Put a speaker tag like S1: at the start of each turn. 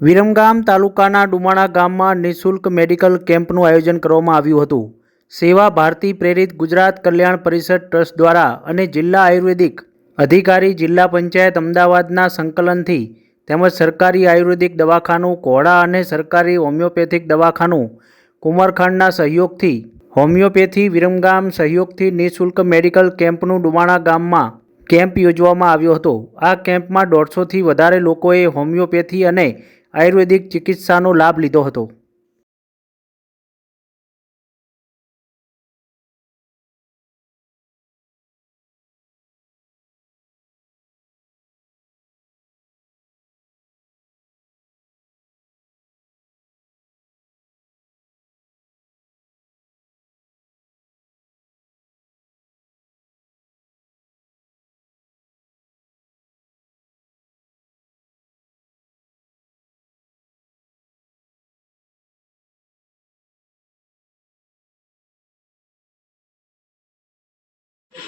S1: વિરમગામ તાલુકાના ડુમાણા ગામમાં નિઃશુલ્ક મેડિકલ કેમ્પનું આયોજન કરવામાં આવ્યું હતું. સેવા ભારતી પ્રેરિત ગુજરાત કલ્યાણ પરિષદ ટ્રસ્ટ દ્વારા અને જિલ્લા આયુર્વેદિક અધિકારી જિલ્લા પંચાયત અમદાવાદના સંકલનથી તેમજ સરકારી આયુર્વેદિક દવાખાનું કોહડા અને સરકારી હોમિયોપેથિક દવાખાનું કુમારખંડના સહયોગથી હોમિયોપેથી વિરમગામ સહયોગથી નિઃશુલ્ક મેડિકલ કેમ્પનું ડુમાણા ગામમાં કેમ્પ યોજવામાં આવ્યો હતો. આ કેમ્પમાં દોઢસોથી વધારે લોકોએ હોમિયોપેથી અને આયુર્વેદિક ચિકિત્સાનો લાભ લીધો હતો.